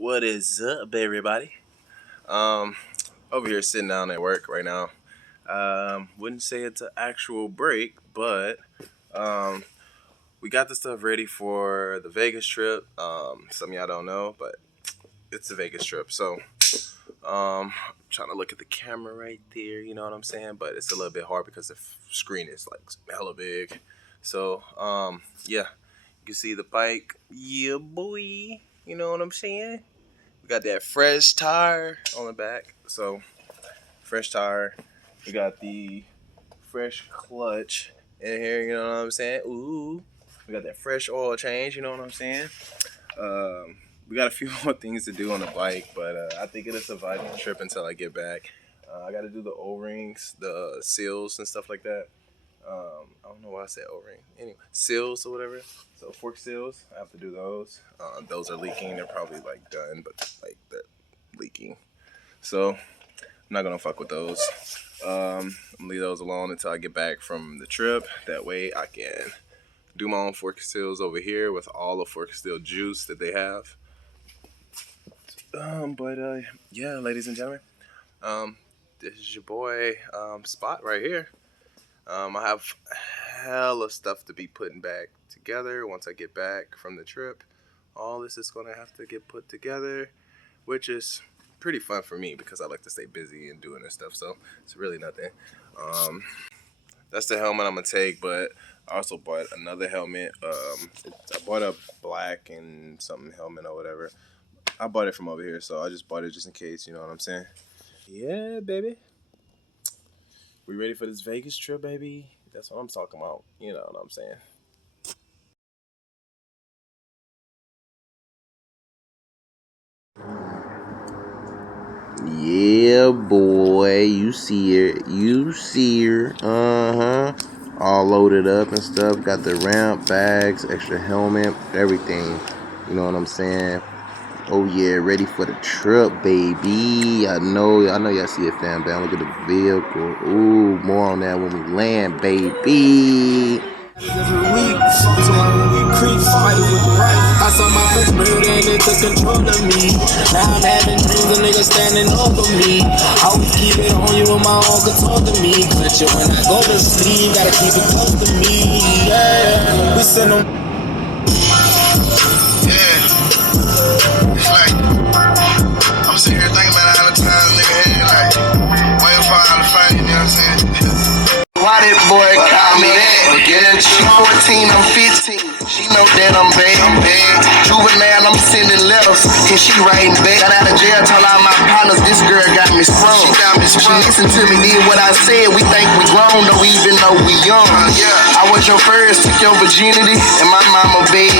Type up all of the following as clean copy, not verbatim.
What is up, everybody? Over here sitting down at work right now. Wouldn't say it's an actual break, but we got the stuff ready for the Vegas trip. Some of y'all don't know, but it's the Vegas trip. So I'm trying to look at the camera right there, you know what I'm saying? But it's a little bit hard because the screen is like hella big. So yeah, you can see the bike. Yeah, boy. You know what I'm saying? We got that fresh tire on the back. So, fresh tire. We got the fresh clutch in here, you know what I'm saying? Ooh. We got that fresh oil change, you know what I'm saying? We got a few more things to do on the bike, but I think it'll survive the trip until I get back. I got to do the O-rings, the seals and stuff like that. I don't know why I said O-ring. Anyway, seals or whatever. So fork seals, I have to do those. Those are leaking. They're probably like done, but like they're leaking. So I'm not gonna fuck with those. I'm gonna leave those alone until I get back from the trip. That way I can do my own fork seals over here with all the fork seal juice that they have. Yeah, ladies and gentlemen, this is your boy Spot right here. I have hella stuff to be putting back together once I get back from the trip. All this is gonna have to get put together, which is pretty fun for me because I like to stay busy and doing this stuff. So it's really nothing. That's the helmet I'm gonna take, but I also bought another helmet. I bought a black and something helmet or whatever. I bought it from over here, so I just bought it just in case. You know what I'm saying? Yeah, baby. We ready for this Vegas trip, baby? That's what I'm talking about. You know what I'm saying? Yeah, boy. You see her. You see her. All loaded up and stuff. Got the ramp, bags, extra helmet, everything. You know what I'm saying? Oh yeah, ready for the trip, baby. I know y'all see it, fam. Look at the vehicle. Ooh, more on that when we land, baby. Every week, so when we creep, fighting with the right. I saw my first bird and they took control of me. Now I'm having dreams, a nigga standing over me. Always keep it on you when my uncle told to me. Clutch it when I go to sleep, gotta keep it close to me. Yeah, we send them. It's like, I'm sitting here thinking about all the times nigga had, like, waiting for all the fight, you know what I'm saying? Why that boy call me that? She 14, I'm 15. She know that I'm bad. Juvenile, I'm sending letters, and she writing back. Got out of jail, told all my partners, this girl got me sprung. She listened to me, did what I said. We think we grown, though, even though we young. I was your first, took your virginity, and my mama begged.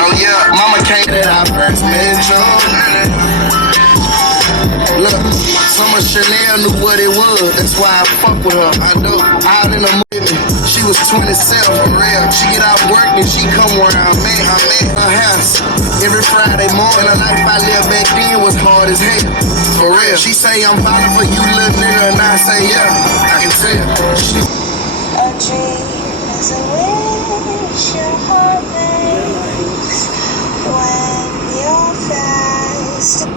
Mama came that I first met you. Look, some of Chanel knew what it was. That's why I fuck with her. I know. Out in the movie, she was 27 for real. She get out work and she come where I'm at. I'm at her house every Friday morning. The life I lived back then was hard as hell. For real. She say I'm falling for you, little nigga, and I say yeah. I can tell. A dream is a wish your heart makes when you're fast.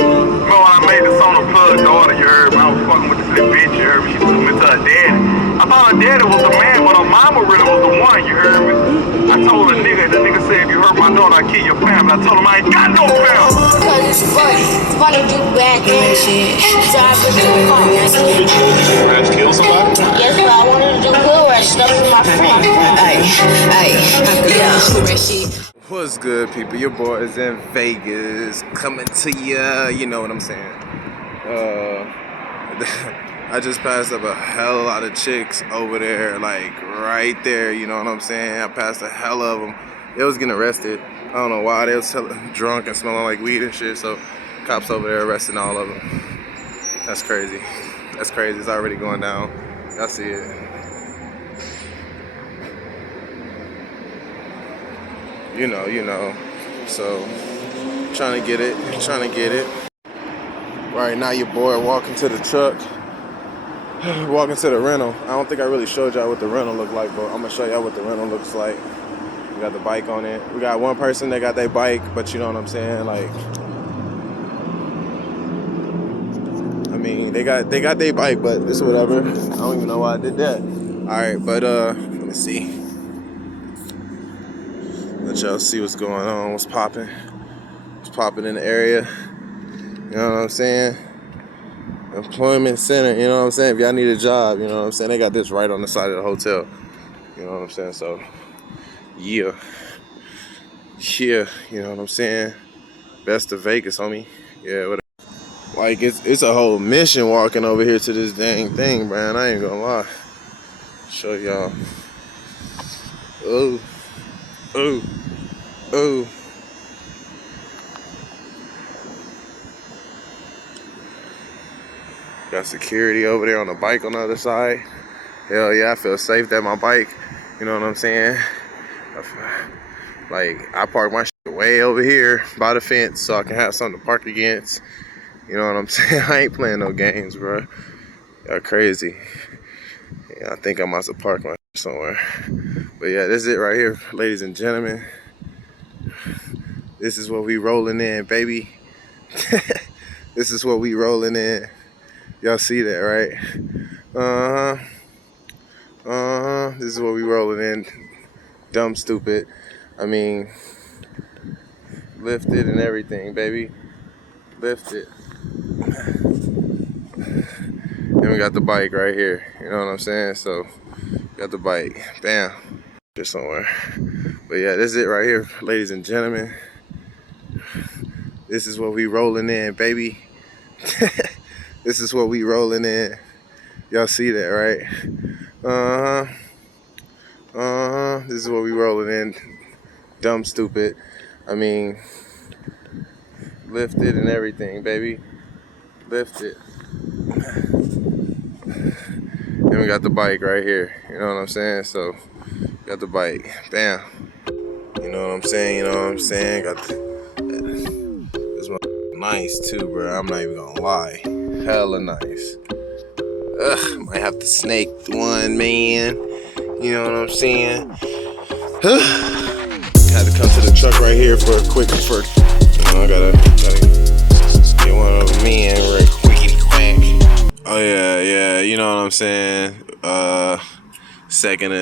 Remember when I made the song The Plug Daughter, you heard me? I was fucking with this little bitch, you heard me? She took me to her daddy. I thought her daddy was the man, but her mama really was the one, you heard me? I told the nigga said, if you hurt my daughter, I kill your family. I told him I ain't got no family. Because it's funny. It's funny to do bad things. So I put it in fun. Did you try to kill somebody? Yes, but I wanted to do good right stuff with my friend. What's good, people? Your boy is in Vegas, coming to ya. You know what I'm saying? I just passed up a hell lot of chicks over there, like right there. You know what I'm saying? I passed a hell of them. They was getting arrested. I don't know why. They was drunk and smelling like weed and shit. So cops over there arresting all of them. That's crazy. That's crazy. It's already going down. Y'all see it. You know. So, trying to get it. Right now, your boy walking to the truck, walking to the rental. I don't think I really showed y'all what the rental looked like, but I'm gonna show y'all what the rental looks like. We got the bike on it. We got one person that got their bike, but you know what I'm saying? Like, mean, they got their bike, but it's whatever. I don't even know why I did that. All right, but let me see. Let y'all see what's going on. What's popping? What's popping in the area? You know what I'm saying? Employment center. You know what I'm saying? If y'all need a job, you know what I'm saying? They got this right on the side of the hotel. You know what I'm saying? So, yeah. Yeah. You know what I'm saying? Best of Vegas, homie. Yeah, whatever. Like, it's a whole mission walking over here to this dang thing, man. I ain't gonna lie. Show y'all. Oh, oh, oh. Got security over there on the bike on the other side. Hell yeah, I feel safe that my bike. You know what I'm saying? Like, I park my shit way over here by the fence so I can have something to park against. You know what I'm saying? I ain't playing no games, bro. Y'all crazy. Yeah, I think I must have parked my shit somewhere. But yeah, this is it right here, ladies and gentlemen. This is what we rolling in, baby. This is what we rolling in. Y'all see that, right? This is what we rolling in. Dumb, stupid. I mean, lifted and everything, baby. Lifted. And we got the bike right here. You know what I'm saying? So, got the bike. Bam. Just somewhere. But yeah, this is it right here, ladies and gentlemen. This is what we rolling in, baby. This is what we rolling in. Y'all see that, right? This is what we rolling in. Dumb, stupid. I mean, lifted and everything, baby. Lifted. And we got the bike right here. You know what I'm saying? So, got the bike. Bam. You know what I'm saying? You know what I'm saying? Got this one nice too, bro. I'm not even gonna lie. Hella nice. Ugh, might have to snake one, man. You know what I'm saying? Had to come to the truck right here for a quick, I gotta get one of them in right quickity quack. Oh yeah, you know what I'm saying? Second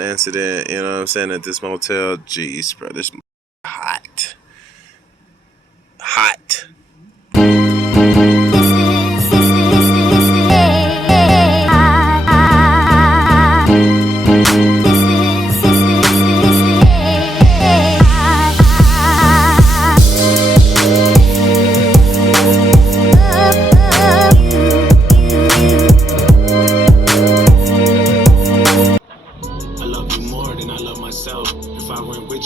incident, you know what I'm saying, at this motel. Jeez, bro, this hot. Hot.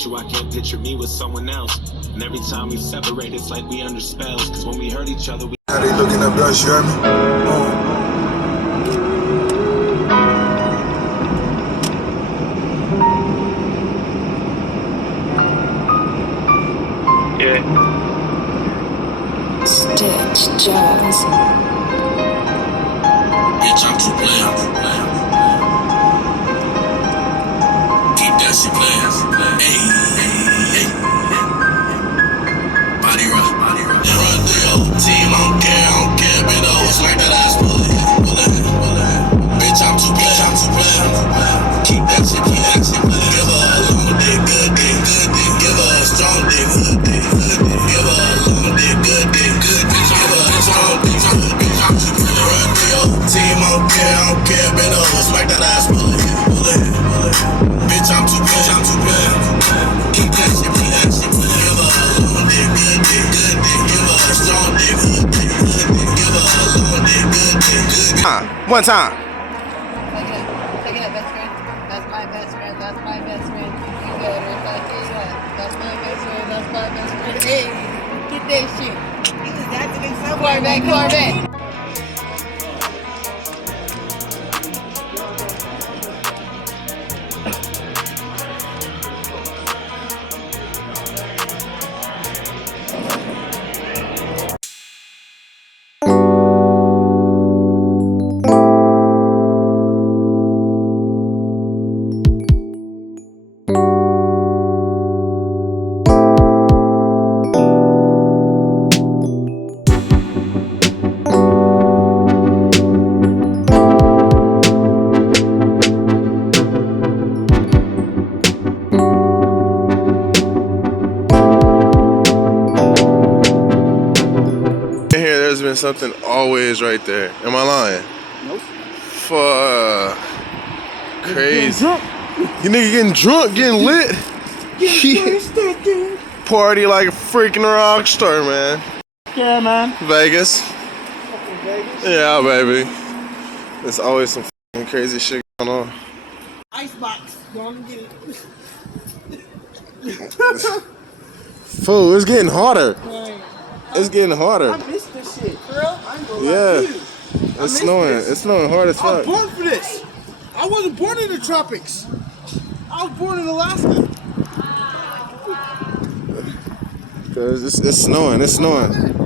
I can't picture me with someone else. And every time we separate, it's like we under spells. Cause when we hurt each other, we. How they looking up there, you hear me? Yeah. Stitch Jazz. Bitch, I'm too playing. Keep that shit playing. Hey. Body rock. They run through your team. I don't care, but always like that ass bullet. Bitch, I'm too playing. Keep that shit playing. Give her a long dick, good dick. Give her a strong dick, good dick. Give her a long dick, good dick. Give her a strong dick, good dick. I'm too playing. Run through your team. I don't care, but always like that ass bullet. Bitch, I'm too playing. Keep that shit playing. Give her a long dick, good dick. Give her a strong dick, good dick. Give her a long dick, good dick. One time. Take it, best friend. That's my best friend. That's my best friend. You better fuck it up. That's my best friend. That's my best friend. Hey, get that shit. He was acting somewhere. Corvette. been something always right there. Am I lying? Nope. Fuck. Crazy. You nigga getting drunk, getting lit. Party like a freaking rock star, man. Yeah, man. Vegas. Vegas. Yeah, baby. There's always some fucking crazy shit going on. Icebox. Go on and get it. Fool, it's getting hotter. Right. It's getting hotter. I missed this shit, girl. I ain't gonna lie Yeah. to you. It's snowing. It's snowing hard as I was fuck. born for this. I wasn't born in the tropics. I was born in Alaska. Cause it's snowing. It's snowing.